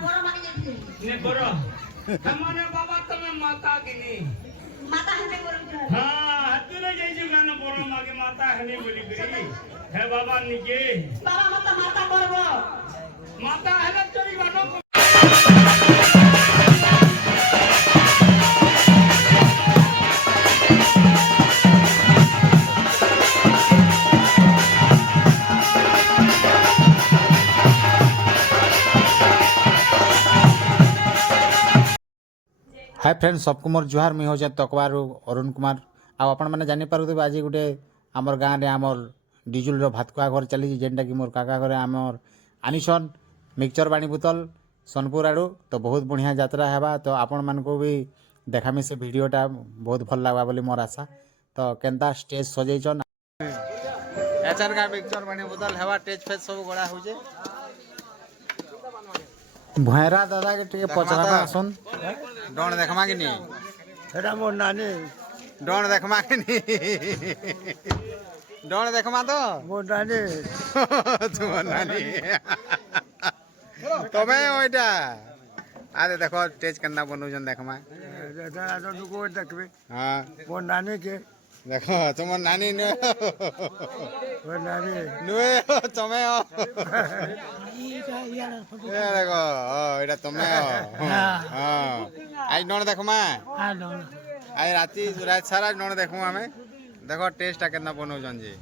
ने बरो हमने बाबा तमे माता गिनी माता हने बोलु हां हतुरे जैजु गान बरो मागे माता हने बोली करी हे बाबा निके बाबा मत माता करबो माता हने चोरी गानो हाय फ्रेंड्स सबको मोर जुहार मुई हो तकवार अरुण कुमार आपण मैंने जानीपारे आज गोटे आमर गाँव में आमर डिजुल भातकुआ घर चली जेनटा कि मोर काका घरे आमर आनीसन मिक्सचर बाणी बोतल सोनपुर आड़ू तो बहुत बढ़िया यात्रा है तो आपण मान को भी देखामी से वीडियोटा बहुत भल लगा बोली मोर आशा तो केनता स्टेज सजैछन एचर का मिक्सचर बाणी बोतल हेवा स्टेज फेज सब गड़ा होजे भैरा दादा के टिके पचरामा आसन डोन देखमा कि नहीं एटा मोर नानी डोन देखमा कि नहीं डोन देखमा तो मोर नानी तुम नानी तमे ओइटा आरे देखो स्टेज करना बनउजन देखमा दादा तो नुको देखबे हां मोर नानी के देखो तुम नानी नु मोर नानी नुए तमे हो ये देखो एटा तमे हो हां आज डोन देखमा हां नो आज रात सारा डोन देखू हमें देखो टेस्ट केतना बनउजन जी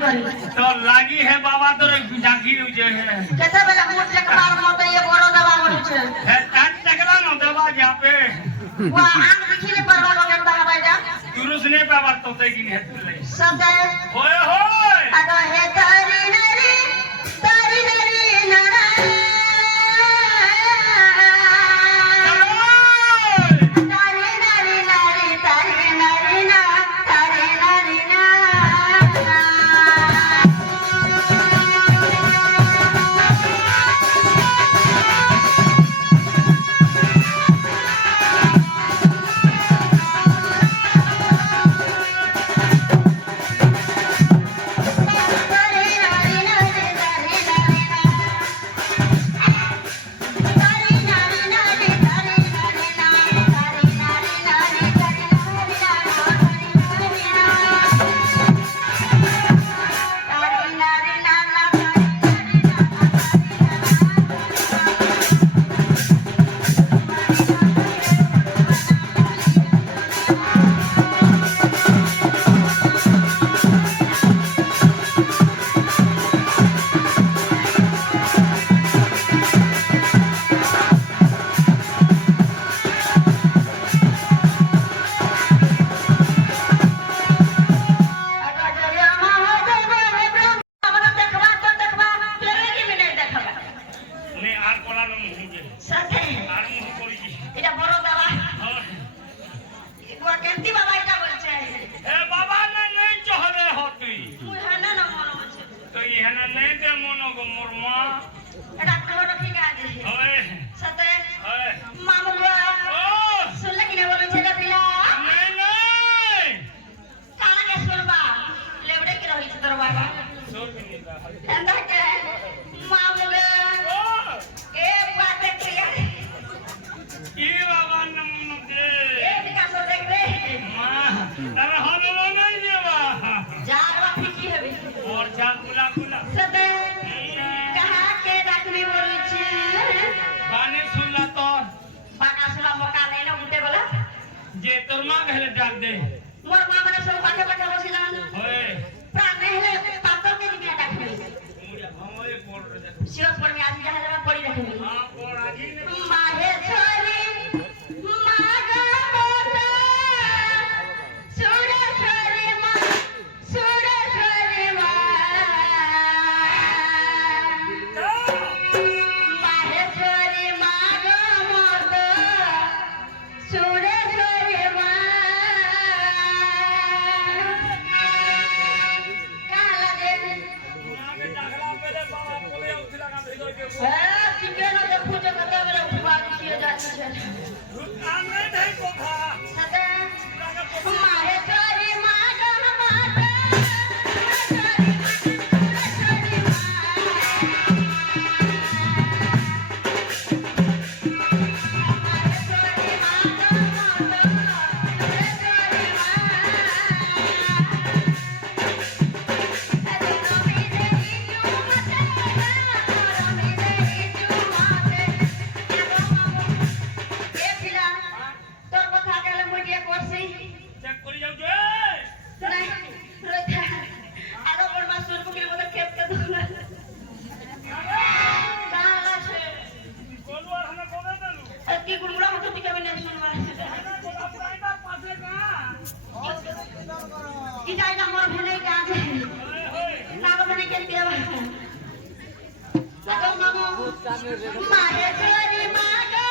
करी तो लागी है बाबा तो जाकी जो है केते बेला मुठ के मार मत ये बड़ो दवा बोलू छे है टाट टकला न दबा यहाँ पे वो आंख दिखिले परवा को केता हवाई जा तुरुस ने पे बात तो तई की है तुले सदा होय होय अगो हे तारी नरी नरा जे तोर मां कहले डाक दे मोर मां मने सब पाखे पाखे बसी जान होय प्राण हेले पातो के दिया डाकले हमरे कोल रे देख सिरस पर में आज जहां पड़ी रखले हां कोल आजी ने माहे छोरी मागा मोटा सुरे छोरी मां माहे छोरी मागा मोटा सुरे छोरी मां काला दे मां के डाकला पहले बाबा कोले उठला का भीतर के चिकन देखो जो कता बेला उठवा दिए जात छे काम नहीं ढाई को था सदा मारे छोरी मागा माता चेक कर जाओ जो कोलो हने कोने देलु पासे का मारे छोरी मागा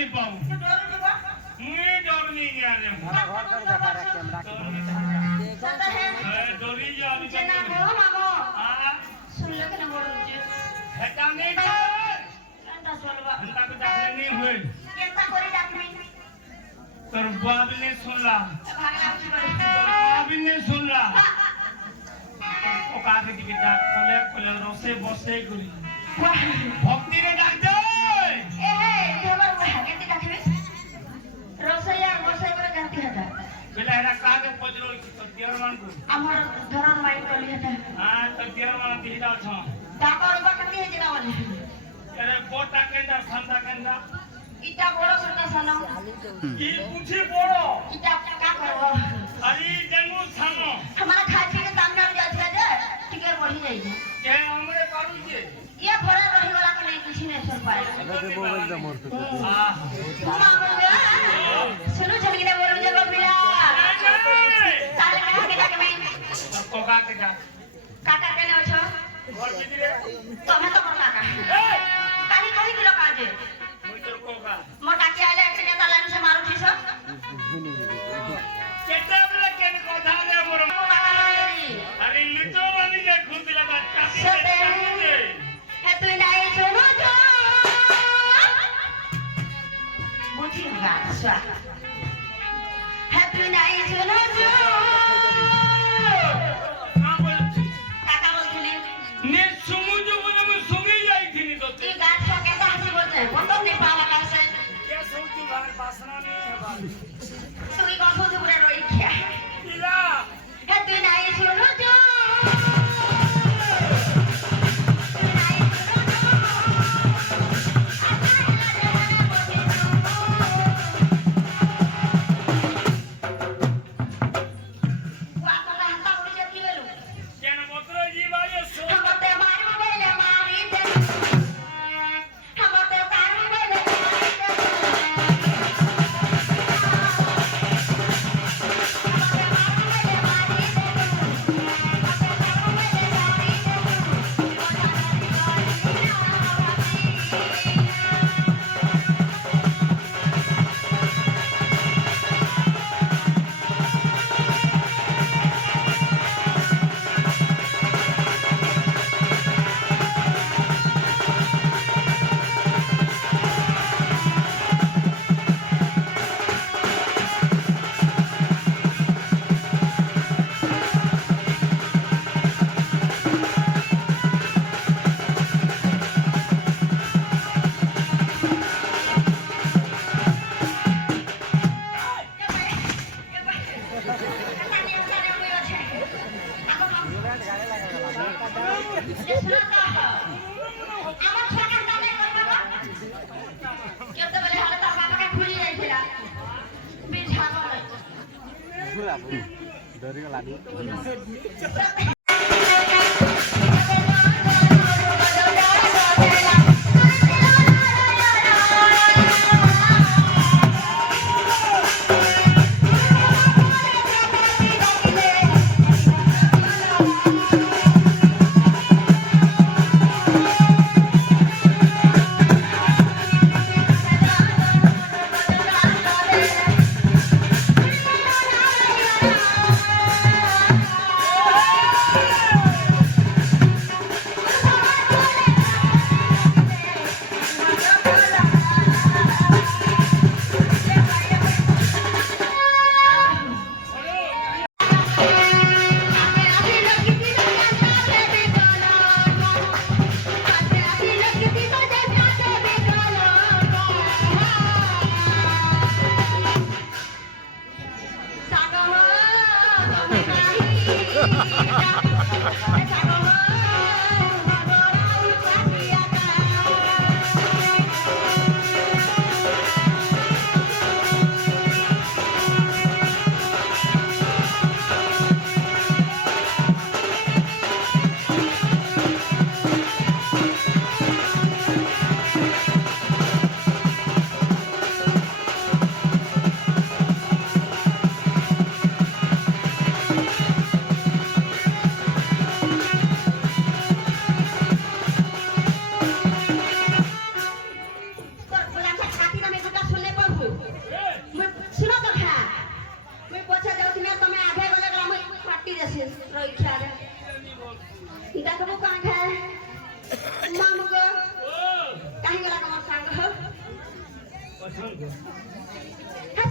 नहीं पाऊँ तू डरो के बा मुझे डर नहीं गया रे सता है डोरी जानी जना को मागो हाँ सुन ले के न बोल जे हेटा नहीं कर अंता सोलवा अंता को डाकले नहीं हुए केता कोरी डाकनी तर बाप ने सुनला भागला उठी बड़ी बाप ने सुनला ओ काके की डाक कोले कोले रोसे बसे गुरी भक्ति रे डाक दे ए हे देवर उड़ा केती डाकबे रोसैया बसे करे जानती हता बेला हेरा काके पजरो तो देवरमान को हमर धरन माइंड कर लिया हां तो देवरमान दिहदा छ डाकर बा कती है जना वाले अरे बोटा केंदा संता केंदा इटा बड़ो सटा सनो की पूछे बोलो इटा का करबो अरे जंगू सानो हमारा खाची के सामने आ जात है जे टिकर बढ़ी जाई के हमरे करू जे ये भरे रही वाला के नहीं कुछ नहीं सर पाए हां तुम आओगे सुनो जल्दी ने बोलो जगह बिला ताले में के जाके मैं तो का के जा काका के ने छो घर की रे तो मैं तो काका काली काली किलो काजे मुझे को का मोर काकी आले एक ने ताला से मारो छी सो केते बेला केन कोठा रे मोर अरे लिटो वाली जे खुद लगा चाटी सते दे है तू नहीं सुनो जो बुझी होगा स्वा है तू नहीं सुनो जो हां बोलती काका बोलथले ने सुमुजो बोले मैं सुमी जाई थी तो ये गाछ को कैसा हंसी बोलते हैं वो तो नहीं पावा कैसे के सोचू बाहर बासना नहीं है बात तू ही कौन से पूरे रोई क्या इला है तू नहीं सुनो जो केन मोतरो जी भाई सो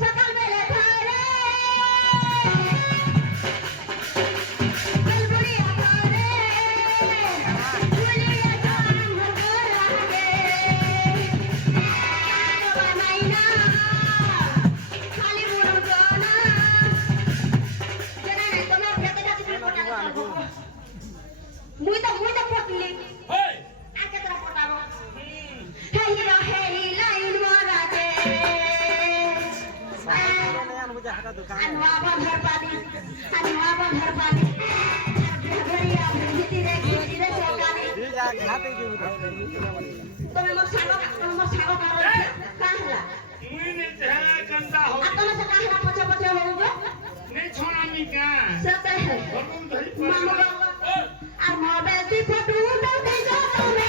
সকাল বেলা ধরে বুলবুলিয়া করে বুলিয়া গান ভরে মাইনা খালি মুরগো না জানা না তোমার ভেতরে আছে পটানো মুই তো পটলি হেই আকে তোরা পটাবো হেই লাইন মারাতে আনোয়া বন্ধর পানি ঘরিয়া ভিতরে সকালে তুমি মোর সাগো কারো কাহলা মুই নে ঝাড়া কান্দা হো আর তোমার সাথে কাহলা পচা হোগো নে ছড়ামি কা সতে বকুল ধরি মামু ওই আর মোবাইল দি ফটো উঠাতে যাও তুমি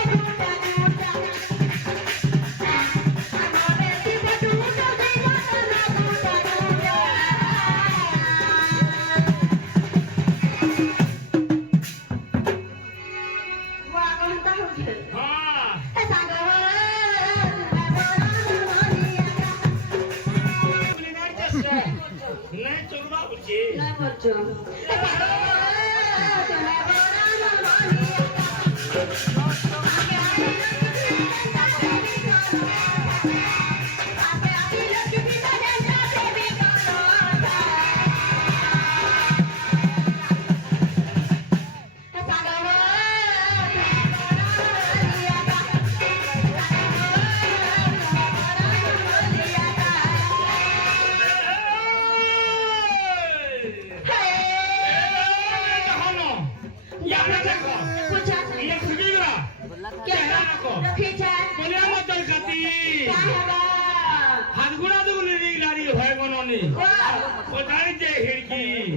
আর মোবাইল দি ফটো উঠাতে যাও ওয়া কোনটা হচ্ছে হ্যাঁ এ সাগো তুমি নাইতেছ নাই চলবা বুঝি না করছো এ সাগো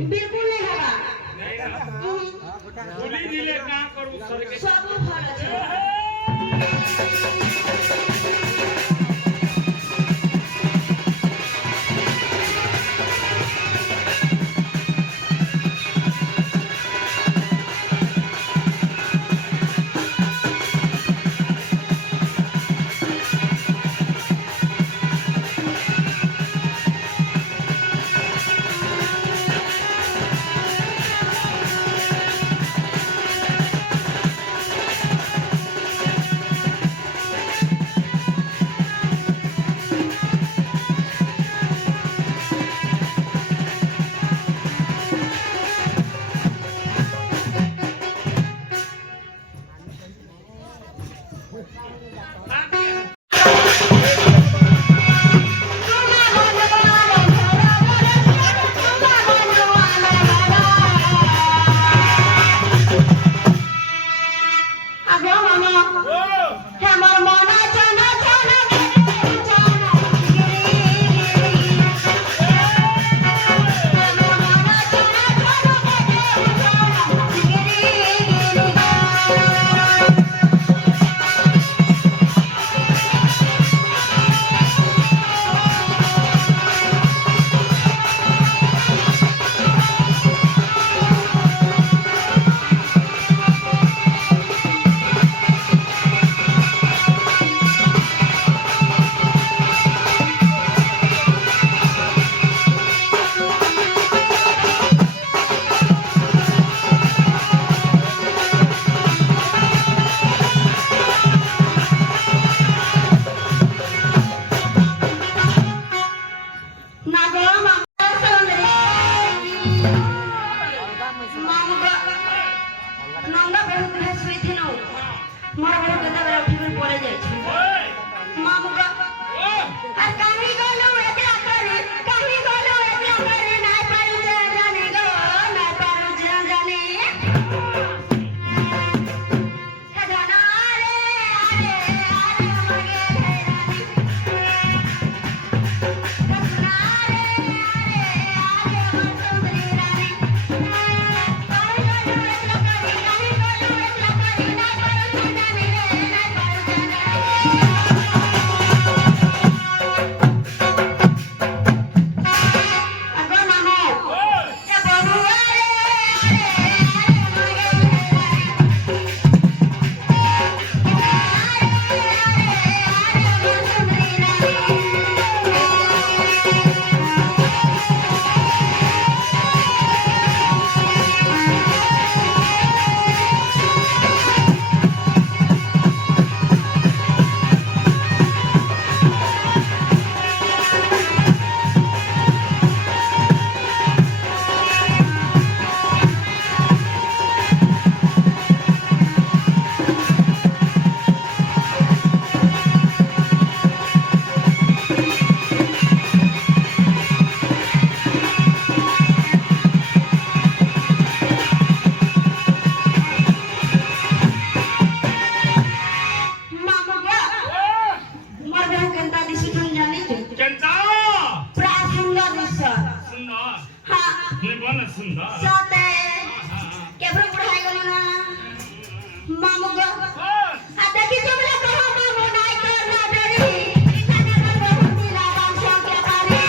बिल्कुल नहीं होगा सब फल আছে ସୁନ୍ଦର ସତେ କେବଳ ବୁଢା ହେଇଗଲୁ ନା ମାମୁଁ ଗୋ ଆ ଦେଖି ତୁମେ କହ ମାମୁଁ ନାଇ କର ନା ଡରି ଖାନା କର ବହୁତି ଲାଗାମ ସଂଖ୍ୟା ପାରେ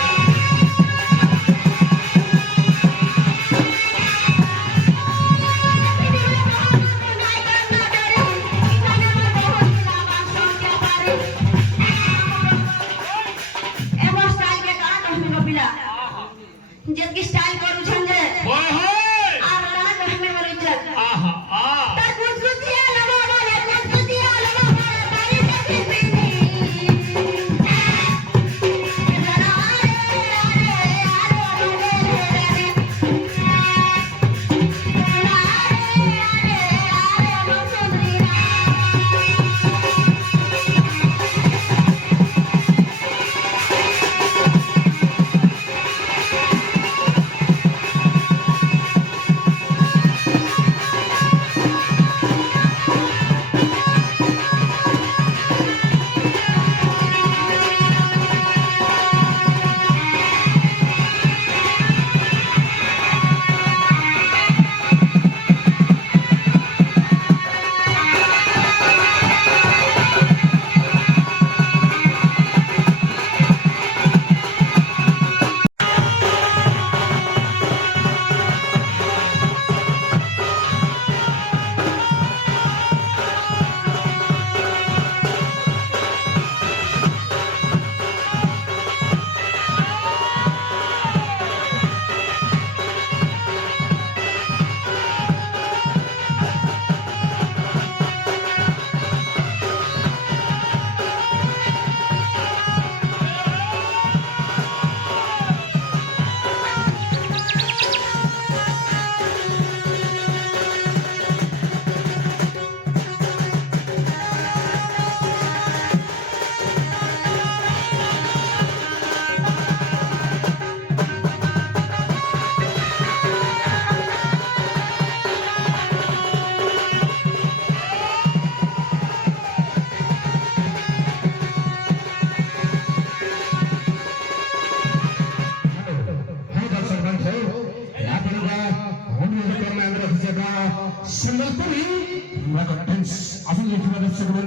जिसकी स्टाइल करू छंजे होय होय आर ना कहमे बोलू चल आहा आ तर कुछ लगा मारे कुछ लगा मारे पानी देखी पीनी जरा Semua puri, melakukan dance, asal yang kita dah sebelum